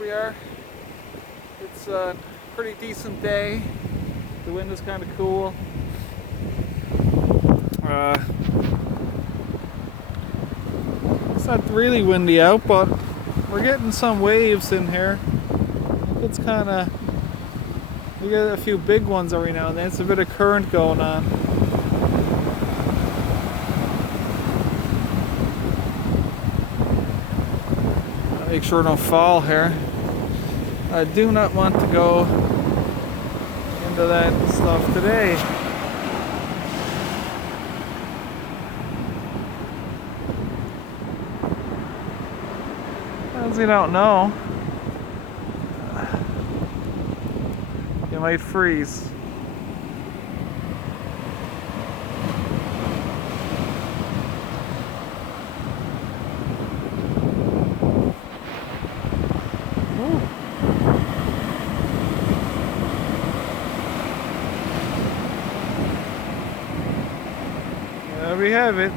we are. It's a pretty decent day. The wind is kind of cool. It's not really windy out, but we're getting some waves in here. It's kind of, we get a few big ones every now and then. It's a bit of current going on. Make sure don't fall here. I do not want to go into that stuff today. As you don't know, you might freeze. There we have it.